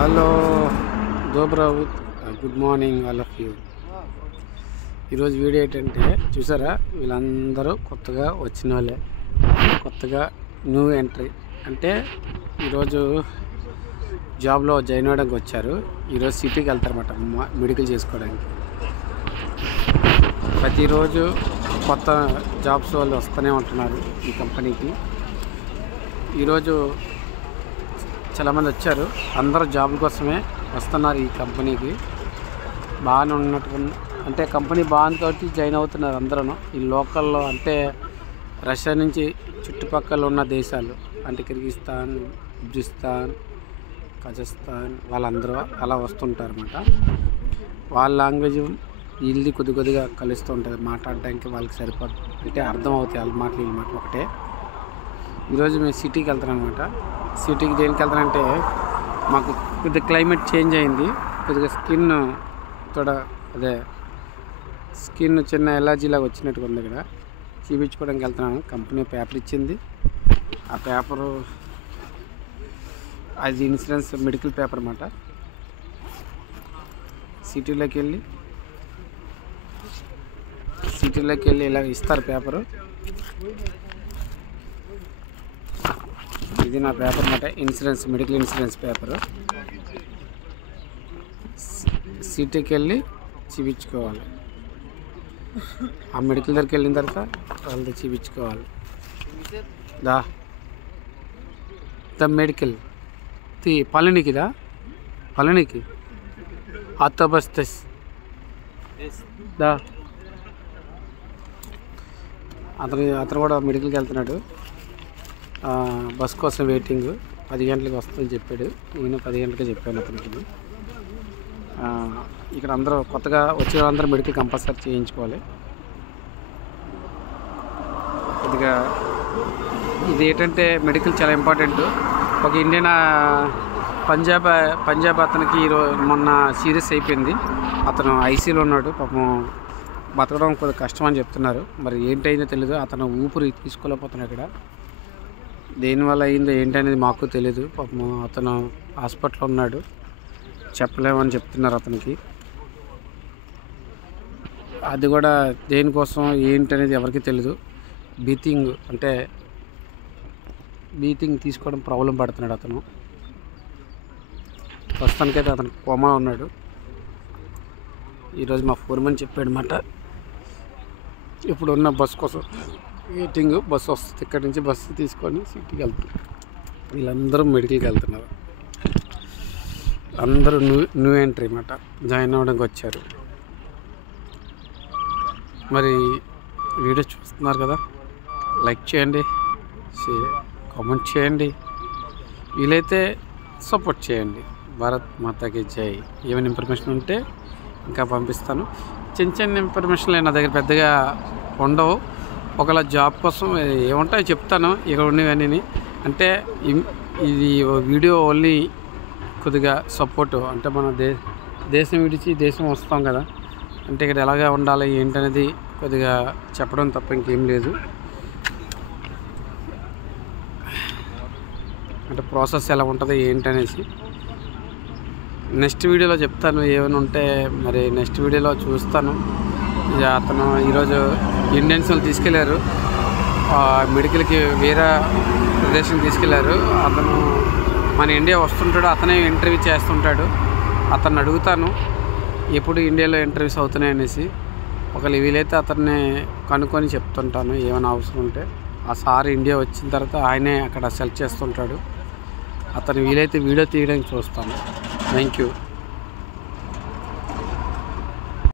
Hello దోబ్రావు, good morning all of you. ఈరోజు video ఏంటంటే చూసారా, వీళ్ళందరూ కొత్తగా వచ్చిన వాళ్ళే, కొత్తగా న్యూ ఎంట్రీ. అంటే ఈరోజు జాబ్లో జాయిన్ అవ్వడానికి వచ్చారు. ఈరోజు సిటీకి వెళ్తారన్నమాట మెడికల్ చేసుకోవడానికి. ప్రతిరోజు కొత్త జాబ్స్ వాళ్ళు వస్తూనే ఉంటున్నారు ఈ కంపెనీకి. ఈరోజు చాలామంది వచ్చారు, అందరూ జాబ్ కోసమే వస్తున్నారు ఈ కంపెనీకి. బాగానే ఉన్నట్టు, అంటే కంపెనీ బాగుంది కాబట్టి జాయిన్ అవుతున్నారు అందరూ. ఈ లోకల్లో అంటే రష్యా నుంచి చుట్టుపక్కల ఉన్న దేశాలు అంటే కిర్గిస్తాన్, ఉజ్బెకిస్తాన్, కజాఖ్స్తాన్ వాళ్ళందరూ అలా వస్తుంటారు అన్నమాట. వాళ్ళ లాంగ్వేజ్ వీళ్ళది కొద్దిగా కలుస్తూ ఉంటుంది, మాట్లాడడానికి వాళ్ళకి సరిపడు, అంటే అర్థం అవుతాయి వాళ్ళ మాటలు వీళ్ళ మాటలు ఒకటే. ఈరోజు మేము సిటీకి వెళ్తాను అనమాట. సిటీకి దేనికి వెళ్తానంటే, మాకు కొద్దిగా క్లైమేట్ చేంజ్ అయింది, కొద్దిగా స్కిన్ స్కిన్ చిన్న ఎలర్జీ లాగా వచ్చినట్టుగా ఉంది. ఇక్కడ చూపించుకోవడానికి వెళ్తున్నాను. కంపెనీ పేపర్ ఇచ్చింది, ఆ పేపరు అది ఇన్సూరెన్స్ మెడికల్ పేపర్ అన్నమాట. సిటీలోకి వెళ్ళి ఇలా ఇస్తారు పేపరు. ఇది నా పేపర్ అన్నమాట, ఇన్సూరెన్స్, మెడికల్ ఇన్సూరెన్స్ పేపరు. సిటీకి వెళ్ళి చూపించుకోవాలి. ఆ మెడికల్ దగ్గరికి వెళ్ళిన తర్వాత వాళ్ళతో చూపించుకోవాలి. ద మెడికల్ పళనికి ఆతోబస్తస్ అతను కూడా మెడికల్కి వెళ్తున్నాడు. బస్ కోసం వెయిటింగ్, 10 గంటలకు వస్తుందని చెప్పాడు. నేను 10 గంటలకే చెప్పాను అతనికి. ఇక్కడ అందరూ కొత్తగా వచ్చే వాళ్ళందరూ మెడికల్ కంపల్సరీ చేయించుకోవాలి. కొద్దిగా ఇది ఏంటంటే మెడికల్ చాలా ఇంపార్టెంట్. ఒక ఇండియన్ పంజాబ్ అతనికి మొన్న సీరియస్ అయిపోయింది. అతను ఐసీలో ఉన్నాడు. పాపం బతకడం కొద్దిగా కష్టం అని చెప్తున్నారు. మరి ఏంటైందో తెలియదు. అతను ఊపిరి తీసుకోలేకపోతున్నాడు. ఇక్కడ దేనివల్ల అయిందో ఏంటనేది మాకు తెలీదు. పాపం అతను హాస్పిటల్లో ఉన్నాడు, చెప్పలేమని చెప్తున్నారు అతనికి. అది కూడా దేనికోసం ఏంటనేది ఎవరికి తెలీదు. బ్రీతింగ్ తీసుకోవడం ప్రాబ్లం పడుతున్నాడు అతను. ప్రస్తుతానికైతే అతను కోమాలో ఉన్నాడు. ఈరోజు మా ఫోర్మన్ చెప్పాడు అన్నమాట, ఇప్పుడు ఉన్న బస్ కోసం వెయిటింగ్. బస్సు వస్తుంది, ఇక్కడి నుంచి బస్సు తీసుకొని సిటీకి వెళ్తారు. వీళ్ళందరూ మెడికల్కి వెళ్తున్నారు. అందరూ న్యూ ఎంట్రీ అన్నమాట, జాయిన్ అవ్వడానికి వచ్చారు. మరి వీడియో చూస్తున్నారు కదా, లైక్ చేయండి, కామెంట్ చేయండి, వీలైతే సపోర్ట్ చేయండి. భారత్ మాతాకి జై. ఏమైనా ఇన్ఫర్మేషన్ ఉంటే ఇంకా పంపిస్తాను. చిన్న ఇన్ఫర్మేషన్లు నా దగ్గర పెద్దగా ఉండవు. ఒకవేళ జాబ్ కోసం ఏముంటాయో చెప్తాను. ఇక్కడ ఉన్నవన్నీ అంటే ఇది వీడియో ఓన్లీ కొద్దిగా సపోర్టు. అంటే మన దేశం విడిచి దేశం వస్తాం కదా, అంటే ఇక్కడ ఎలాగా ఉండాలి ఏంటనేది కొద్దిగా చెప్పడం తప్ప ఇంకేం లేదు. అంటే ప్రాసెస్ ఎలా ఉంటుంది ఏంటనేసి నెక్స్ట్ వీడియోలో చెప్తాను. ఏమైనా ఉంటే మరి నెక్స్ట్ వీడియోలో చూస్తాను. అతను ఈరోజు ఇండియన్స్ తీసుకెళ్లారు మెడికల్కి, వేరే ప్రదేశానికి తీసుకెళ్లారు. అతను మన ఇండియా వస్తుంటాడు, అతనే ఇంటర్వ్యూ చేస్తుంటాడు. అతన్ని అడుగుతాను ఎప్పుడు ఇండియాలో ఇంటర్వ్యూస్ అవుతున్నాయి అనేసి. ఒకవేళ వీలైతే అతన్ని కనుక్కొని చెప్తుంటాను ఏమైనా అవసరం ఉంటే. ఆ సార్ ఇండియా వచ్చిన తర్వాత ఆయనే అక్కడ సెలెక్ట్ చేస్తుంటాడు. అతను వీలైతే వీడియో తీయడానికి చూస్తాను. Thank you.